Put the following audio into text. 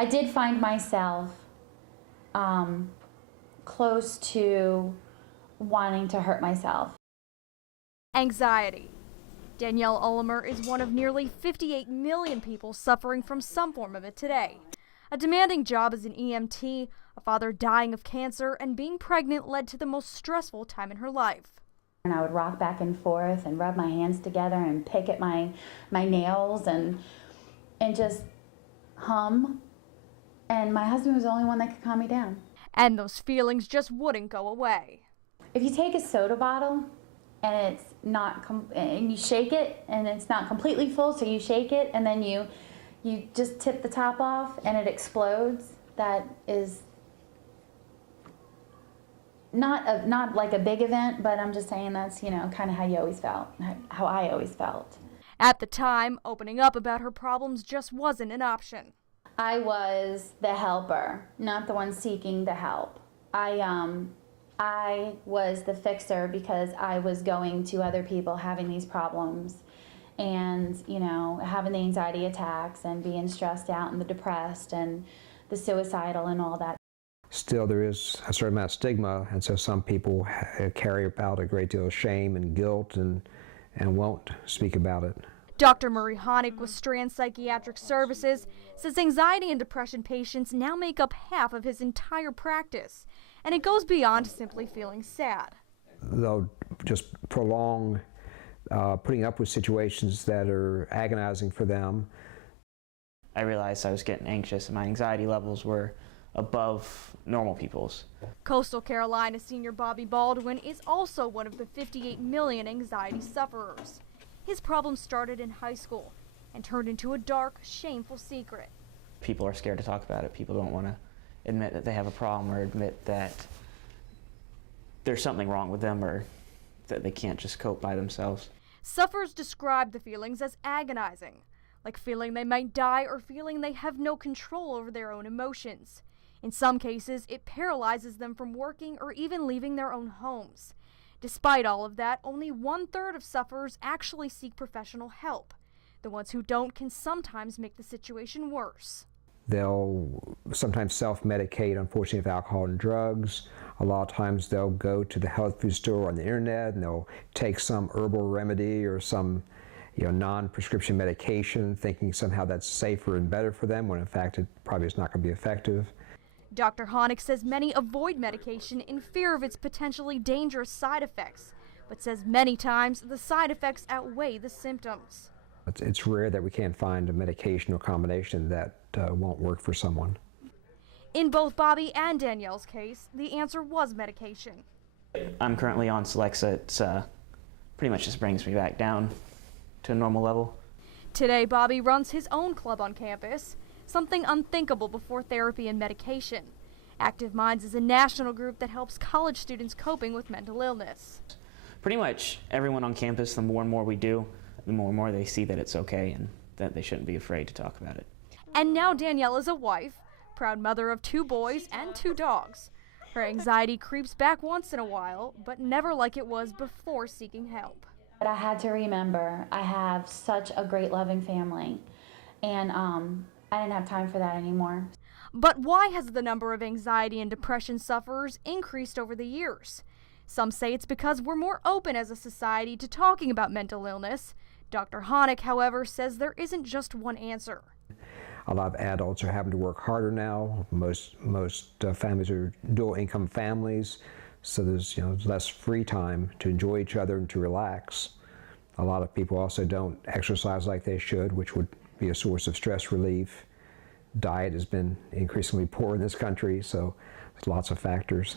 I did find myself close to wanting to hurt myself. Anxiety. Danielle Ullimer is one of nearly 58 million people suffering from some form of it today. A demanding job as an EMT, a father dying of cancer, and being pregnant led to the most stressful time in her life. And I would rock back and forth and rub my hands together and pick at my nails and just hum. And my husband was the only one that could calm me down. And those feelings just wouldn't go away. If you take a soda bottle and it's not, and you shake it and it's not completely full, so you shake it and then you just tip the top off and it explodes, that is not like a big event, but I'm just saying that's, you know, kind of how you always felt, how I always felt. At the time, opening up about her problems just wasn't an option. I was the helper, not the one seeking the help. I was the fixer because I was going to other people having these problems and, you know, having the anxiety attacks and being stressed out and the depressed and the suicidal and all that. Still, there is a certain amount of stigma, and so some people carry about a great deal of shame and guilt and won't speak about it. Dr. Murray Honig with Strand Psychiatric Services says anxiety and depression patients now make up half of his entire practice, and it goes beyond simply feeling sad. They'll just prolong putting up with situations that are agonizing for them. I realized I was getting anxious and my anxiety levels were above normal people's. Coastal Carolina senior Bobby Baldwin is also one of the 58 million anxiety sufferers. His problem started in high school and turned into a dark, shameful secret. People are scared to talk about it. People don't want to admit that they have a problem or admit that there's something wrong with them or that they can't just cope by themselves. Sufferers describe the feelings as agonizing, like feeling they might die or feeling they have no control over their own emotions. In some cases, it paralyzes them from working or even leaving their own homes. Despite all of that, only 1/3 of sufferers actually seek professional help. The ones who don't can sometimes make the situation worse. They'll sometimes self-medicate, unfortunately, with alcohol and drugs. A lot of times they'll go to the health food store on the internet and they'll take some herbal remedy or some non-prescription medication, thinking somehow that's safer and better for them, when in fact it probably is not going to be effective. Dr. Honig says many avoid medication in fear of its potentially dangerous side effects, but says many times the side effects outweigh the symptoms. It's rare that we can't find a medication or combination that won't work for someone. In both Bobby and Danielle's case, the answer was medication. I'm currently on Celexa. It's pretty much just brings me back down to a normal level. Today, Bobby runs his own club on campus, something unthinkable before therapy and medication. Active Minds is a national group that helps college students coping with mental illness. Pretty much everyone on campus, the more and more we do, the more and more they see that it's okay and that they shouldn't be afraid to talk about it. And now Danielle is a wife, proud mother of 2 boys and 2 dogs. Her anxiety creeps back once in a while, but never like it was before seeking help. But I had to remember I have such a great loving family, and I didn't have time for that anymore. But why has the number of anxiety and depression sufferers increased over the years? Some say it's because we're more open as a society to talking about mental illness. Dr. Honig, however, says there isn't just one answer. A lot of adults are having to work harder now. Most families are dual income families, so there's less free time to enjoy each other and to relax. A lot of people also don't exercise like they should, which would be a source of stress relief. Diet has been increasingly poor in this country, so there's lots of factors.